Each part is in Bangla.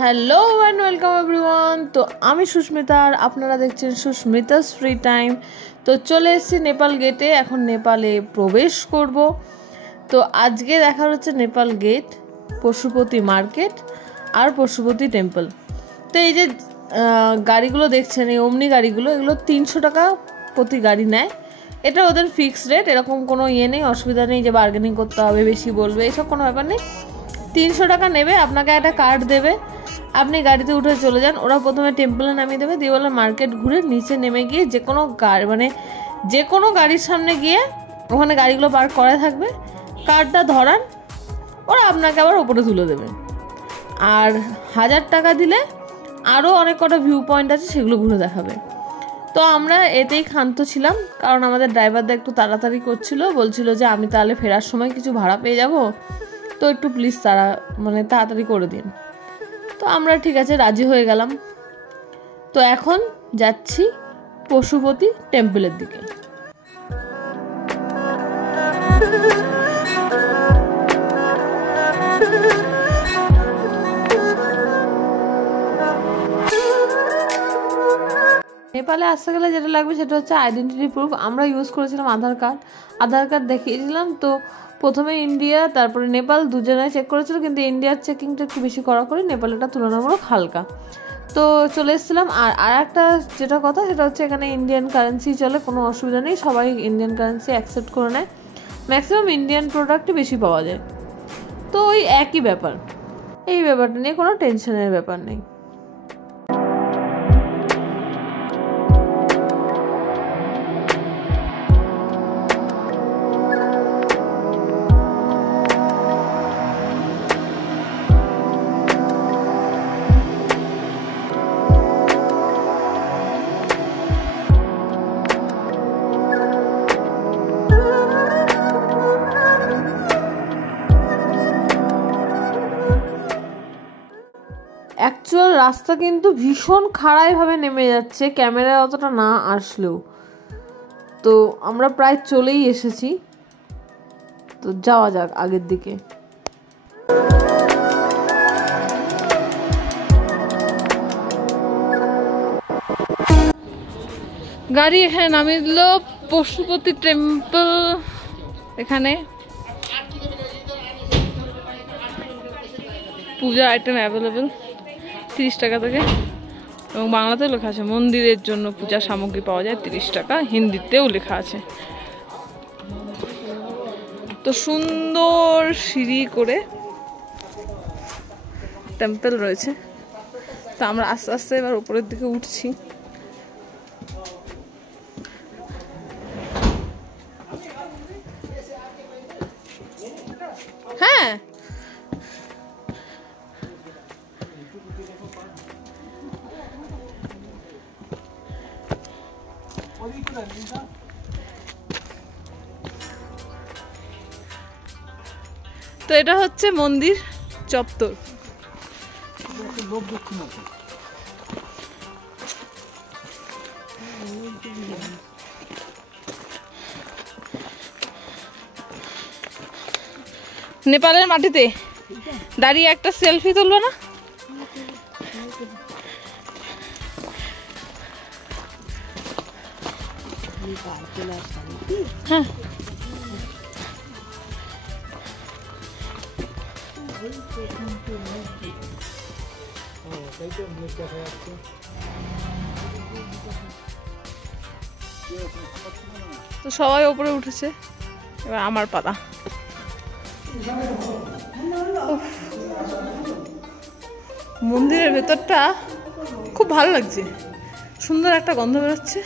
Hello and welcome everyone. তো আমি সুস্মিতা আর আপনারা দেখছেন সুস্মিতাস ফ্রি টাইম। তো চলে এসেছি নেপাল গেটে, এখন নেপালে প্রবেশ করব। তো আজকে দেখা হচ্ছে নেপাল গেট, পশুপতি মার্কেট আর পশুপতি টেম্পল। তো এই যে গাড়িগুলো দেখছেন, এই অমনি গাড়িগুলো, এগুলো 300 টাকা প্রতি গাড়ি নেয়। এটা ওদের ফিক্সড রেট, এরকম কোনো নেই, অসুবিধা নেই যে বার্গেনিং করতে হবে, বেশি বলবে, এইসব কোনো ব্যাপার নেই। 300 টাকা নেবে, আপনাকে একটা কার্ড দেবে, আপনি গাড়িতে উঠে চলে যান। ওরা প্রথমে টেম্পলে নামিয়ে দেবে, দিয়ে বলে মার্কেট ঘুরে নিচে নেমে গিয়ে যে কোনো গাড়ি, মানে যে কোনো গাড়ির সামনে গিয়ে ওখানে গাড়িগুলো পার্ক করা থাকবে, কার্ডটা ধরান, ওরা আপনাকে আবার ওপরে তুলে দেবে। আর 1000 টাকা দিলে আরও অনেক কটা ভিউ পয়েন্ট আছে, সেগুলো ঘুরে দেখাবে। তো আমরা এতেই ক্ষান্ত ছিলাম, কারণ আমাদের ড্রাইভারদা একটু তাড়াতাড়ি করছিল, বলছিল যে আমি তাহলে ফেরার সময় কিছু ভাড়া পেয়ে যাব, তো একটু প্লিজ তাড়াতাড়ি করে দিন। তো আমরা ঠিক আছে রাজি হয়ে গেলাম। তো এখন যাচ্ছি পশুপতি টেম্পলের দিকে। নেপালে আসতে গেলে যেটা লাগবে সেটা হচ্ছে আইডেন্টিটি প্রুফ। আমরা ইউজ করেছিলাম আধার কার্ড দেখিয়েছিলাম। তো প্রথমে ইন্ডিয়া, তারপরে নেপাল, দুজনে চেক করেছিল, কিন্তু ইন্ডিয়ার চেকিংটা একটু বেশি করা করে, নেপালেরটা তুলনামূলক হালকা। তো চলে এসেছিলাম। আর একটা যেটা কথা, সেটা হচ্ছে এখানে ইন্ডিয়ান কারেন্সি চলে, কোনো অসুবিধা নেই, সবাই ইন্ডিয়ান কারেন্সি অ্যাকসেপ্ট করে নেয়, ম্যাক্সিমাম ইন্ডিয়ান প্রোডাক্টই বেশি পাওয়া যায়। তো ওই একই ব্যাপার, এই ব্যাপারটা নিয়ে কোনো টেনশনের ব্যাপার নেই। অ্যাকচুয়াল রাস্তা কিন্তু ভীষণ খাড়াইভাবে নেমে যাচ্ছে, ক্যামেরায় অতটা না আসলেও। তো আমরা প্রায় চলেই এসেছি, তো যাওয়া যাক আগের দিকে। গাড়ি এখানে নামিয়ে দিল, পশুপতি টেম্পল এখানে। পূজা আইটেম অ্যাভেলেবেল 30 টাকা থেকে, এবং বাংলাতেও লেখা আছে মন্দিরের জন্য পূজা সামগ্রী পাওয়া যায় 30 টাকা, হিন্দিতেও লেখা আছে। তো সুন্দর সিঁড়ি করে টেম্পল রয়েছে। তো আমরা আস্তে আস্তে এবার উপরের দিকে উঠছি। হ্যাঁ, তো এটা হচ্ছে মন্দির চত্বর। নেপালের মাটিতে দাঁড়িয়ে একটা সেলফি তুলবো না? হ্যাঁ, তো সবাই উপরে উঠেছে, এবার আমার পালা। মন্দিরের ভেতরটা খুব ভালো লাগছে, সুন্দর একটা গন্ধ বেরোচ্ছে।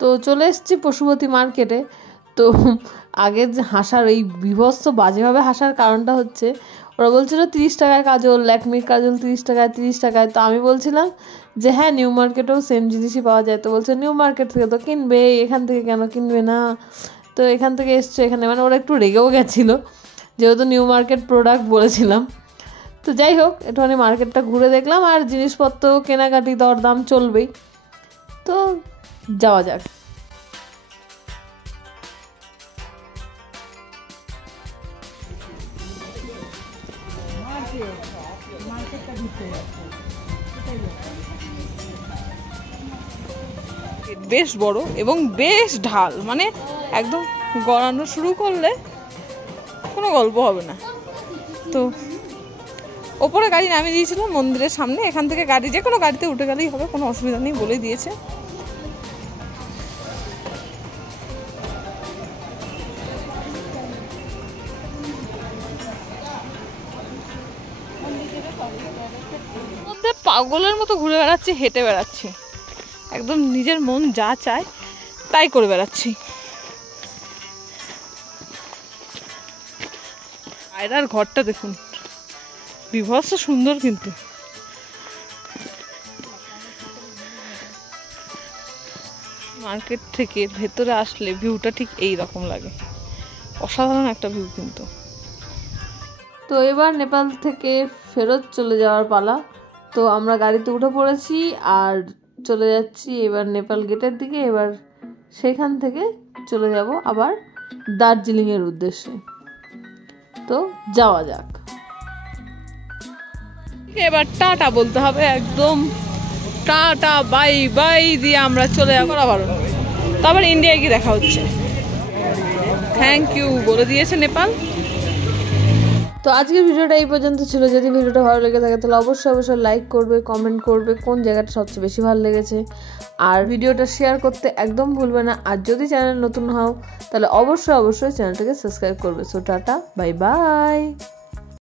তো চলে এসেছি পশুপতি মার্কেটে। তো আগে যে হাসার, এই বিভৎস বাজেভাবে হাসার কারণটা হচ্ছে, ওরা বলছিল 30 টাকায় কাজল, ল্যাকমির কাজল 30 টাকায়, 30 টাকায়। তো আমি বলছিলাম যে হ্যাঁ, নিউ মার্কেটেও সেম জিনিসই পাওয়া যায়। তো বলছে নিউ মার্কেট থেকে তো কিনবে, এখান থেকে কেন কিনবে না, তো এখান থেকে এসছে এখানে, মানে ওরা একটু রেগেও গেছিলো যেহেতু নিউ মার্কেট প্রোডাক্ট বলেছিলাম। তো যাই হোক, একটুখানি মার্কেটটা ঘুরে দেখলাম, আর জিনিসপত্র কেনাকাটি দরদাম চলবেই। তো যাওয়া যাক। বেশ বড় এবং বেশ ঢাল, মানে একদম গড়ানো শুরু করলে কোনো গল্প হবে না। তো ওপরে গাড়ি নামিয়ে দিয়েছিল মন্দিরের সামনে, এখান থেকে গাড়ি যে কোনো গাড়িতে উঠে গেলেই হবে, কোনো অসুবিধা নেই বলে দিয়েছে। পাগলের মতো ঘুরে বেড়াচ্ছি, হেঁটে বেড়াচ্ছি, একদম নিজের মন যা চায় তাই করে বেড়াচ্ছি। আয়রার ঘরটা দেখুন, বিভৎস সুন্দর, কিন্তু মার্কেট থেকে ভেতরে আসলে ভিউটা ঠিক এই রকম লাগে, অসাধারণ একটা ভিউ কিন্তু। তো এবার নেপাল থেকে ফেরত চলে যাওয়ার পালা। তো আমরা গাড়িতে উঠে পড়েছি আর চলে যাচ্ছি এবার নেপাল গেটের দিকে। এবার সেখান থেকে চলে যাব আবার দার্জিলিংয়ের উদ্দেশ্যে। তো যাওয়া যাক। এবার টাটা বলতে হবে, একদম টাটা বাই বাই দিয়ে আমরা চলে যাবো আবার। তারপর ইন্ডিয়ায় গিয়ে দেখা হচ্ছে। থ্যাংক ইউ বলে দিয়েছে নেপাল। তো আজকের ভিডিওটা এই পর্যন্ত ছিল। যদি ভিডিওটা ভালো লেগে থাকে তাহলে অবশ্যই লাইক করবে, কমেন্ট করবে কোন জায়গাটা সবচেয়ে বেশি ভালো লেগেছে, আর ভিডিওটা শেয়ার করতে একদম ভুলবে না। আর যদি চ্যানেল নতুন হও তাহলে অবশ্যই চ্যানেলটাকে সাবস্ক্রাইব করবে। So tata bye bye.